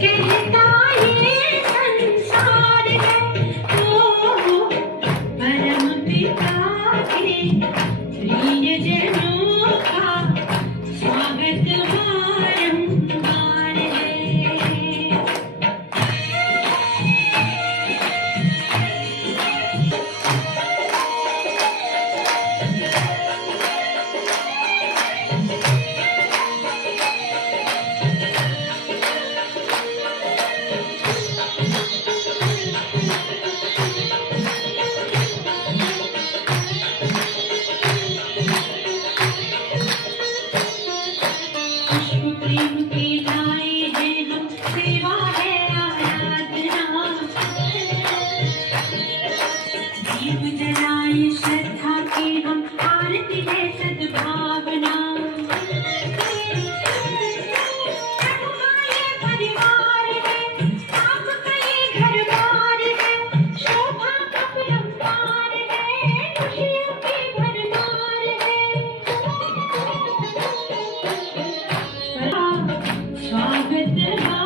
कहता ये संसार है तो परम पिता के प्रियजनों का स्वागत बारंबार है। विश्व प्रेम की लाए हैं हम, सेवा है आराधना। दीप जलाए श्रद्धा की हम, आरती है सद्भावना। प्रभु का ये परिवार है, आपका ये घर बार है, शोभा का परंपार है, खुशियों की भरमार है। स्वागत है।